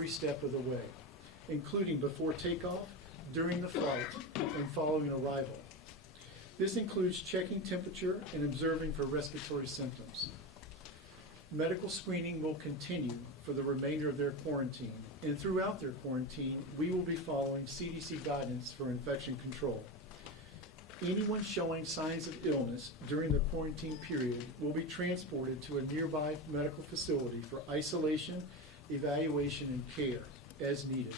every step of the way, including before takeoff, during the flight, and following arrival. This includes checking temperature and observing for respiratory symptoms. Medical screening will continue for the remainder of their quarantine, and throughout their quarantine, we will be following CDC guidance for infection control. Anyone showing signs of illness during the quarantine period will be transported to a nearby medical facility for isolation, evaluation, and care as needed.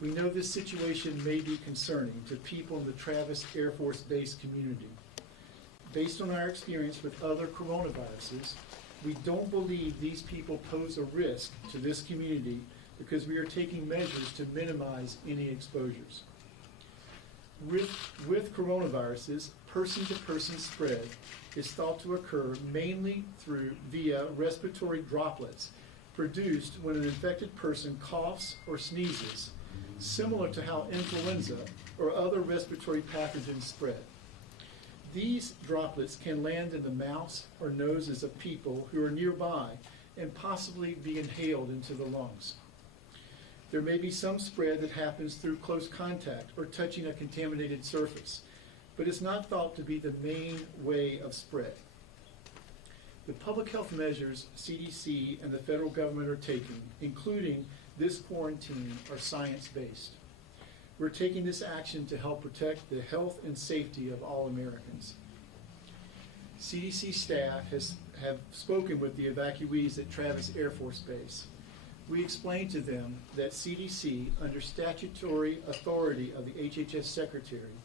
We know this situation may be concerning to people in the Travis Air Force Base community. Based on our experience with other coronaviruses, we don't believe these people pose a risk to this community because we are taking measures to minimize any exposures. With coronaviruses, person-to-person spread is thought to occur mainly via respiratory droplets produced when an infected person coughs or sneezes, similar to how influenza or other respiratory pathogens spread. These droplets can land in the mouths or noses of people who are nearby and possibly be inhaled into the lungs. There may be some spread that happens through close contact or touching a contaminated surface, but it's not thought to be the main way of spread. The public health measures CDC and the federal government are taking, including this quarantine, are science-based. We're taking this action to help protect the health and safety of all Americans. CDC staff have spoken with the evacuees at Travis Air Force Base. We explained to them that CDC, under statutory authority of the HHS Secretary,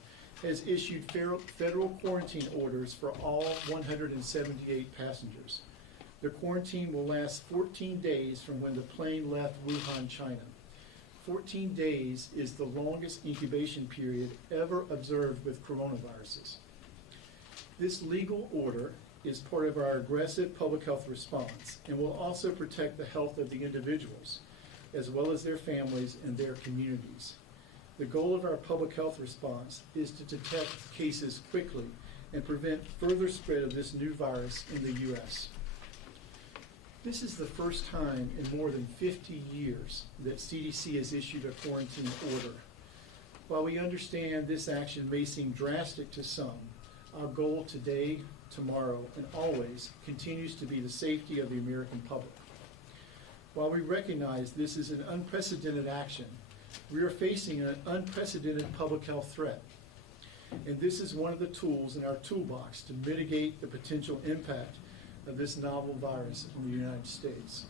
has issued federal quarantine orders for all 178 passengers. The quarantine will last 14 days from when the plane left Wuhan, China. 14 days is the longest incubation period ever observed with coronaviruses. This legal order is part of our aggressive public health response and will also protect the health of the individuals, as well as their families and their communities. The goal of our public health response is to detect cases quickly and prevent further spread of this new virus in the U.S. This is the first time in more than 50 years that CDC has issued a quarantine order. While we understand this action may seem drastic to some, our goal today, tomorrow, and always continues to be the safety of the American public. While we recognize this is an unprecedented action, we are facing an unprecedented public health threat. And this is one of the tools in our toolbox to mitigate the potential impact of this novel virus in the United States.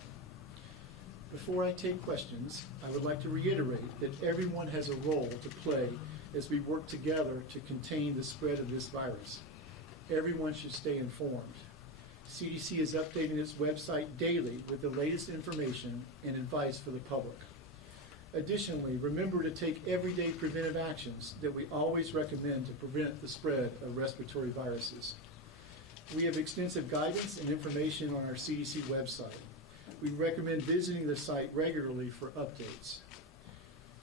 Before I take questions, I would like to reiterate that everyone has a role to play as we work together to contain the spread of this virus. Everyone should stay informed. CDC is updating its website daily with the latest information and advice for the public. Additionally, remember to take everyday preventive actions that we always recommend to prevent the spread of respiratory viruses. We have extensive guidance and information on our CDC website. We recommend visiting the site regularly for updates.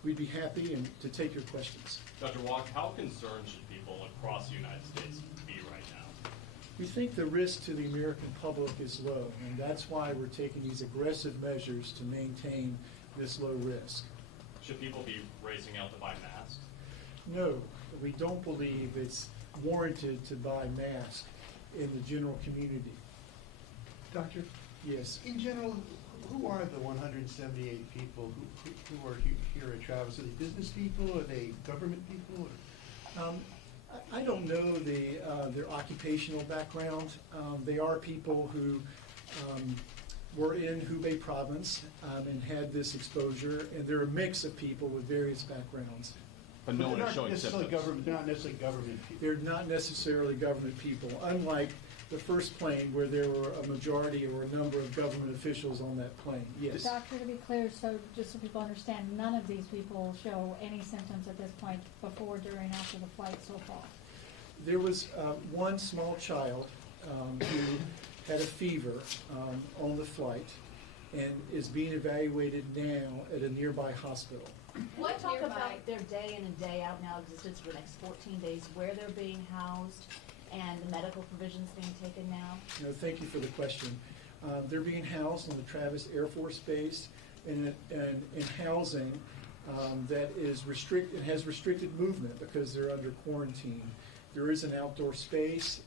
We'd be happy to take your questions. Dr. Walk, how concerned should people across the United States be right now? We think the risk to the American public is low, and that's why we're taking these aggressive measures to maintain this low risk. Should people be racing out to buy masks? No, we don't believe it's warranted to buy masks in the general community. Doctor? Yes. In general, who are the 178 people who are here at Travis? Are they business people? Are they government people? I don't know their occupational background. They are people who were in Hubei province and had this exposure, and they're a mix of people with various backgrounds. But no one is showing symptoms. They're not necessarily government people. They're not necessarily government people, unlike the first plane where there were a majority or a number of government officials on that plane. Yes. Doctor, to be clear, so just so people understand, none of these people show any symptoms at this point before, during, after the flight so far? There was one small child who had a fever on the flight and is being evaluated now at a nearby hospital. What talk about their day in and day out now existence for the next 14 days, where they're being housed, and the medical provisions being taken now? Thank you for the question. They're being housed on the Travis Air Force Base, in housing that is has restricted movement because they're under quarantine. There is an outdoor space.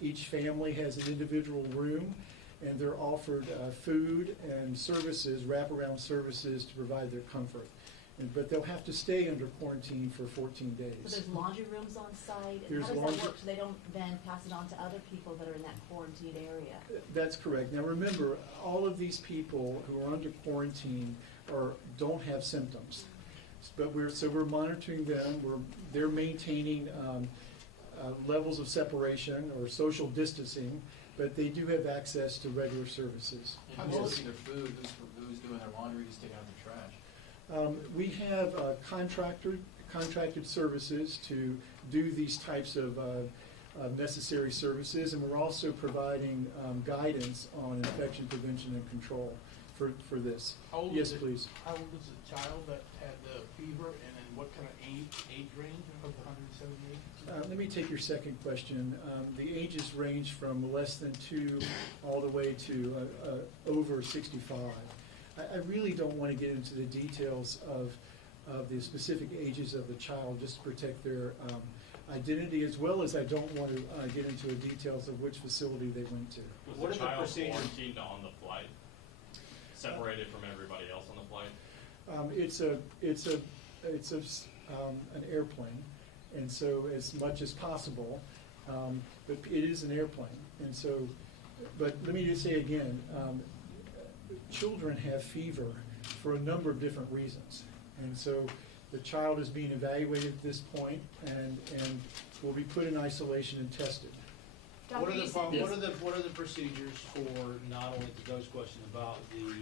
Each family has an individual room, and they're offered food and services, wraparound services to provide their comfort. But they'll have to stay under quarantine for 14 days. So there's laundry rooms on site, and There's how does laundry- that work, so they don't then pass it on to other people that are in that quarantined area? That's correct. Now remember, all of these people who are under quarantine don't have symptoms. But we're monitoring them. They're maintaining levels of separation or social distancing, but they do have access to regular services. And who's cooking their food, who's doing their laundry, who's taking out their trash? We have contracted services to do these types of necessary services, and we're also providing guidance on infection prevention and control for this. How old Yes, is it? please. How old is the child that had the fever, and then what kind of age range of the 178? Let me take your second question. The ages range from less than 2 all the way to over 65. I really don't want to get into the details of the specific ages of the child just to protect their identity, as well as I don't want to get into the details of which facility they went to. Was What are the the child procedures? quarantined on the flight? Separated from everybody else on the flight? It's an airplane, and so as much as possible, but it is an airplane, and so. But let me just say again, children have fever for a number of different reasons, and so the child is being evaluated at this point, and will be put in isolation and tested. What are, Yes. what are the procedures for not only to Doug's question about the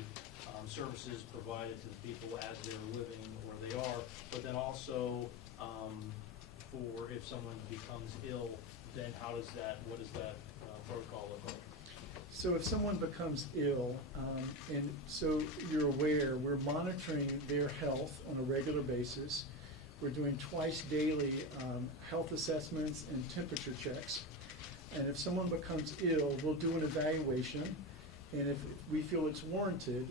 services provided to the people as they're living where they are, but then also for if someone becomes ill, then what does that protocol look like? So if someone becomes ill, and so you're aware, we're monitoring their health on a regular basis. We're doing twice daily health assessments and temperature checks. And if someone becomes ill, we'll do an evaluation. And if we feel it's warranted,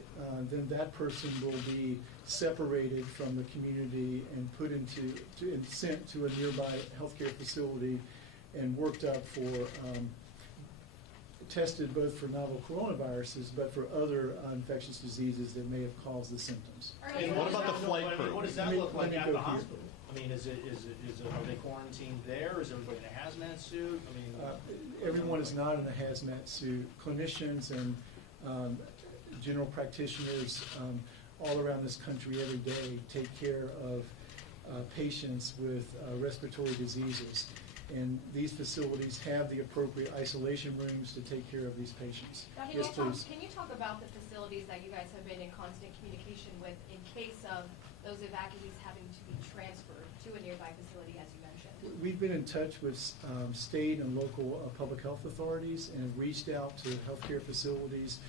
then that person will be separated from the community and put and sent to a nearby healthcare facility and worked up for, tested both for novel coronaviruses, but for other infectious diseases that may have caused the symptoms. And what about the flight crew? What does Let that me- look let like me at go the here. hospital? I mean, are they quarantined there? Is everybody in a hazmat suit? I mean. Everyone is not in a hazmat suit. Clinicians and general practitioners all around this country every day take care of patients with respiratory diseases. And these facilities have the appropriate isolation rooms to take care of these patients. Dr. Yes, please. Can you talk about the facilities that you guys have been in constant communication with in case of those evacuees having to be transferred to a nearby facility, as you mentioned? We've been in touch with state and local public health authorities and have reached out to healthcare facilities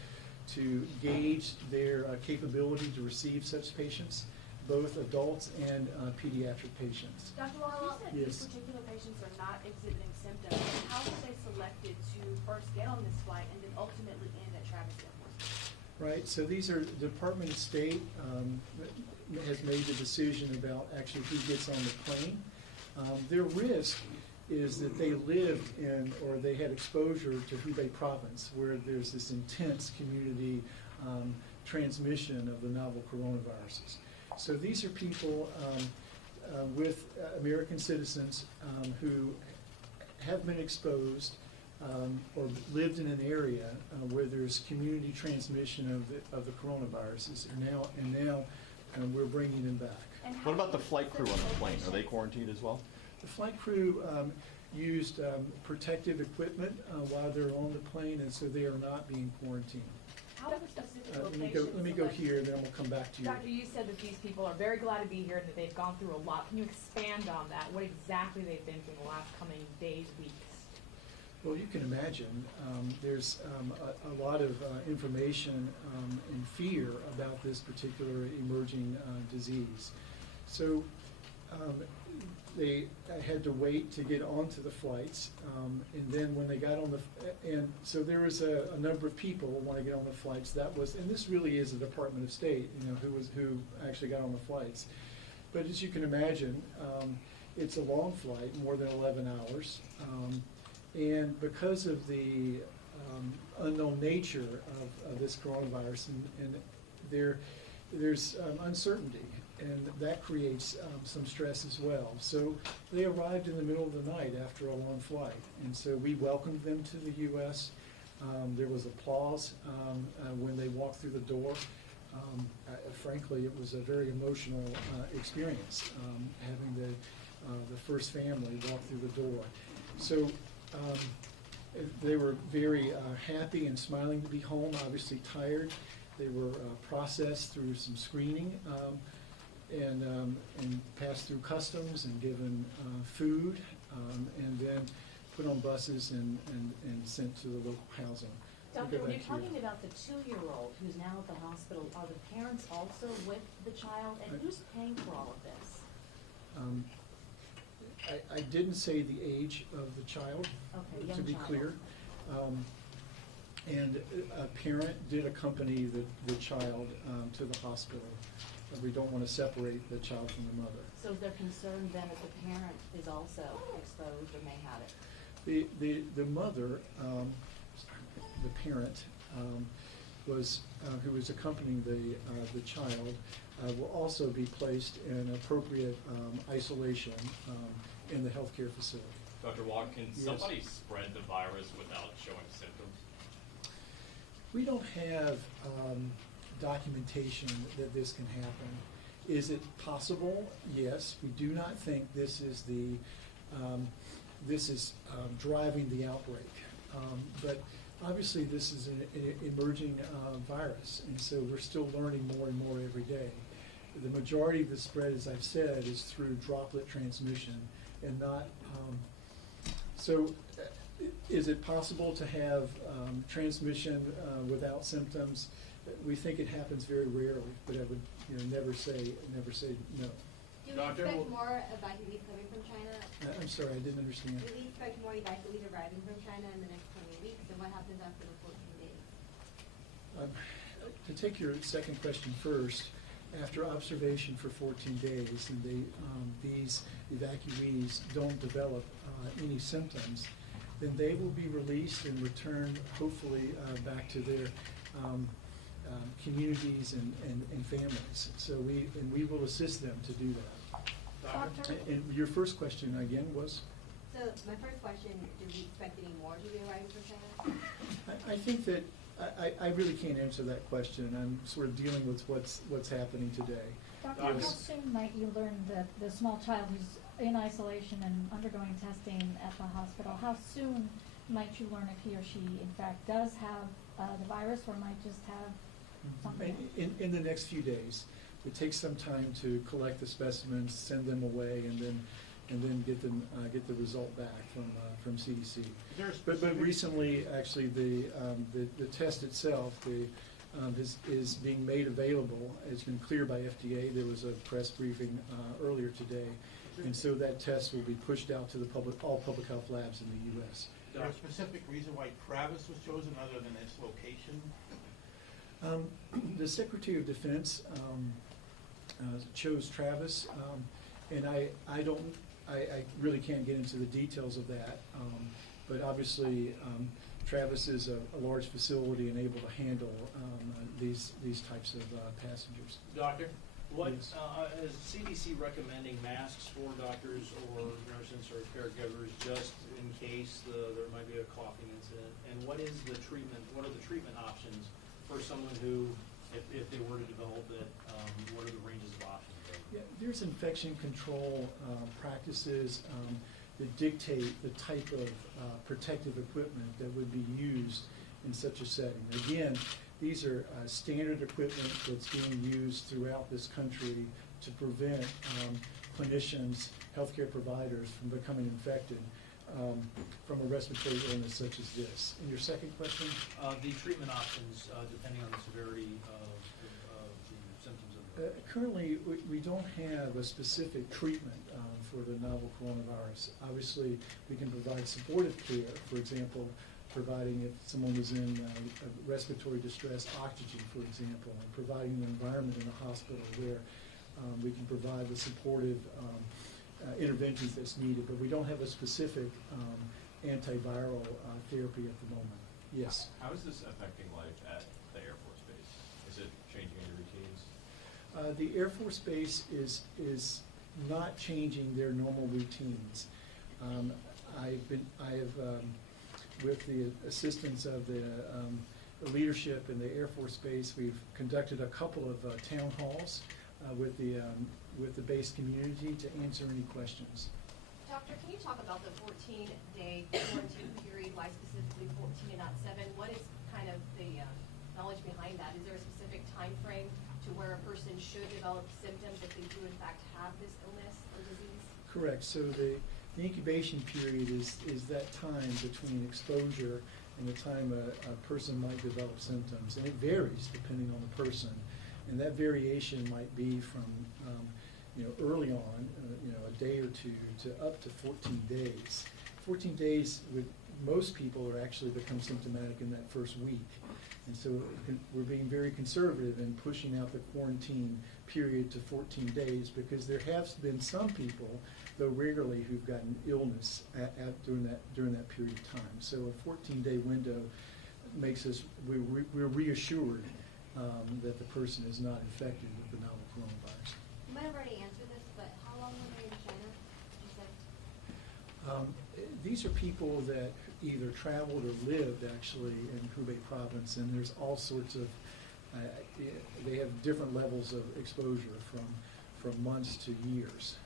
to gauge their capability to receive such patients, both adults and pediatric patients. Dr. Wall, you said Yes. these particular patients are not exhibiting symptoms. How were they selected to first get on this flight and then ultimately end at Travis Airport? Right, so these are, the Department of State has made the decision about actually who gets on the plane. Their risk is that they lived in, or they had exposure to Hubei province, where there's this intense community transmission of the novel coronaviruses. So these are people with American citizens who have been exposed or lived in an area where there's community transmission of the coronaviruses, and now we're bringing them back. And What how about the many flight crew on the specific plane? Are they locations? quarantined as well? The flight crew used protective equipment while they're on the plane, and so they are not being quarantined. How are the specific Let locations me go selected? here, then we'll come back to you. Doctor, you said that these people are very glad to be here and that they've gone through a lot. Can you expand on that? What exactly they've been through in the last coming days, weeks? Well, you can imagine, there's a lot of information and fear about this particular emerging disease. So they had to wait to get onto the flights, and then when they got on and so there was a number of people who want to get on the flights. That was, and this really is the Department of State, who actually got on the flights. But as you can imagine, it's a long flight, more than 11 hours, and because of the unknown nature of this coronavirus, and there's uncertainty, and that creates some stress as well. So they arrived in the middle of the night after a long flight, and so we welcomed them to the U.S. There was applause when they walked through the door. Frankly, it was a very emotional experience, having the first family walk through the door. So they were very happy and smiling to be home, obviously tired. They were processed through some screening and passed through customs and given food, and then put on buses and sent to the local housing. Doctor, when you're talking about the 2-year-old who's now at the hospital, are the parents also with the child, and who's paying for all of this? I didn't say the age of the child, Okay, to be young child. clear. And a parent did accompany the child to the hospital. We don't want to separate the child from the mother. So is there concern then that the parent is also exposed or may have it? The mother, the parent, who was accompanying the child, will also be placed in appropriate isolation in the healthcare facility. Dr. Walker, can Yes. somebody spread the virus without showing symptoms? We don't have documentation that this can happen. Is it possible? Yes. We do not think this is driving the outbreak. But obviously this is an emerging virus, and so we're still learning more and more every day. The majority of the spread, as I've said, is through droplet transmission and not, is it possible to have transmission without symptoms? We think it happens very rarely, but I would never say no. Do we Doctor, expect more evacuees coming from China? I'm sorry, I didn't understand. Do we expect more evacuees arriving from China in the next 20 weeks? And what happens after the 14 days? To take your second question first, after observation for 14 days, and these evacuees don't develop any symptoms, then they will be released and returned, hopefully, back to their communities and families. So we will assist them to do that. Doctor? And your first question again was? So my first question, do we expect any more to be arriving from China? I think that I really can't answer that question. I'm sort of dealing with what's happening today. Doctor, how Yes. soon might you learn that the small child who's in isolation and undergoing testing at the hospital, how soon might you learn if he or she in fact does have the virus or might just have something else? In the next few days. It takes some time to collect the specimens, send them away, and then get the result back from CDC. But recently, actually, the test itself is being made available. It's been cleared by FDA. There was a press briefing earlier today, and so that test will be pushed out to all public health labs in the U.S. Is there a specific reason why Travis was chosen other than its location? The Secretary of Defense chose Travis, and I really can't get into the details of that, but obviously Travis is a large facility and able to handle these types of passengers. Doctor, what, Yes. is CDC recommending masks for doctors or nurses or caregivers just in case there might be a coughing incident? And what are the treatment options for someone who, if they were to develop it, what are the ranges of options? Yeah, there's infection control practices that dictate the type of protective equipment that would be used in such a setting. Again, these are standard equipment that's being used throughout this country to prevent clinicians, healthcare providers from becoming infected from a respiratory illness such as this. And your second question? The treatment options, depending on the severity of the symptoms of the Currently, we don't have a specific treatment for the novel coronavirus. Obviously, we can provide supportive care, for example, providing if someone was in respiratory distress, oxygen, for example, and providing an environment in the hospital where we can provide the supportive interventions that's needed, but we don't have a specific antiviral therapy at the moment. Yes. How is this affecting life at the Air Force Base? Is it changing your routines? The Air Force Base is not changing their normal routines. I have, with the assistance of the leadership in the Air Force Base, we've conducted a couple of town halls with the base community to answer any questions. Doctor, can you talk about the 14-day quarantine period, why specifically 14 and not 7? What is kind of the knowledge behind that? Is there a specific time frame to where a person should develop symptoms if they do in fact have this illness or disease? Correct. So the incubation period is that time between exposure and the time a person might develop symptoms, and it varies depending on the person. And that variation might be from early on, a day or two, to up to 14 days. 14 days with most people are actually become symptomatic in that first week. And so we're being very conservative in pushing out the quarantine period to 14 days because there have been some people, though rarely, who've gotten illness during that period of time. So a 14-day window makes us, we're reassured that the person is not infected with the novel coronavirus. You might have already answered this, but how long were they in China, did you say? These are people that either traveled or lived actually in Hubei province, and there's all sorts of, they have different levels of exposure from months to years.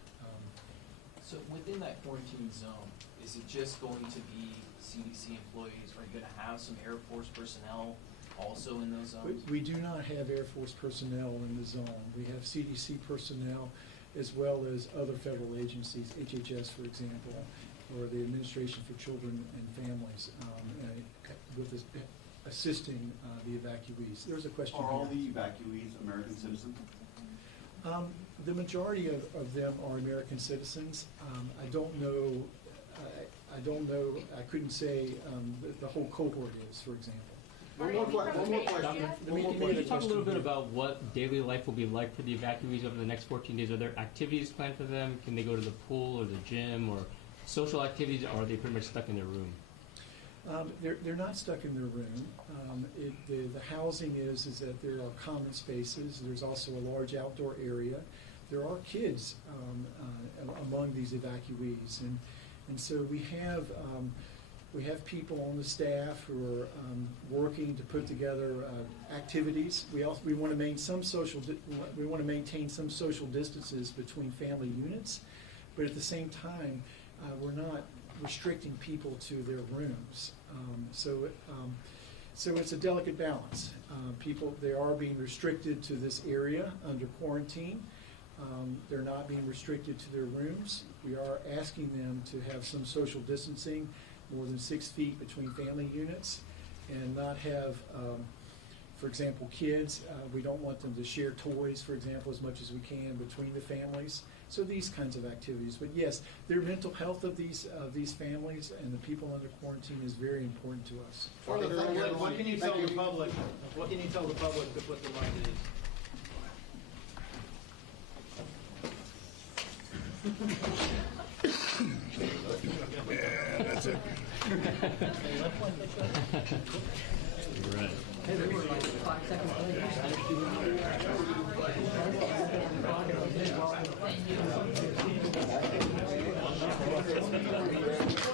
So within that quarantine zone, is it just going to be CDC employees? Are you going to have some Air Force personnel also in those zones? We do not have Air Force personnel in the zone. We have CDC personnel as well as other federal agencies, HHS, for example, or the Administration for Children and Families, with assisting the evacuees. There's a question Are all here. the evacuees American citizens? The majority of them are American citizens. I don't know. I couldn't say the whole cohort is, for example. One more question. Can you talk a little bit about what daily life will be like for the evacuees over the next 14 days? Are there activities planned for them? Can they go to the pool or the gym or social activities, or are they pretty much stuck in their room? They're not stuck in their room. The housing is that there are common spaces. There's also a large outdoor area. There are kids among these evacuees, and so we have people on the staff who are working to put together activities. We want to maintain some social distances between family units, but at the same time, we're not restricting people to their rooms. So it's a delicate balance. They are being restricted to this area under quarantine. They're not being restricted to their rooms. We are asking them to have some social distancing, more than 6 feet between family units, and not have, for example, kids. We don't want them to share toys, for example, as much as we can between the families. So these kinds of activities. But yes, their mental health of these families and the people under quarantine is very important to us. What can you tell the public? What can you tell the public to put the mind at ease? Yeah, that's it. Right. Thank you.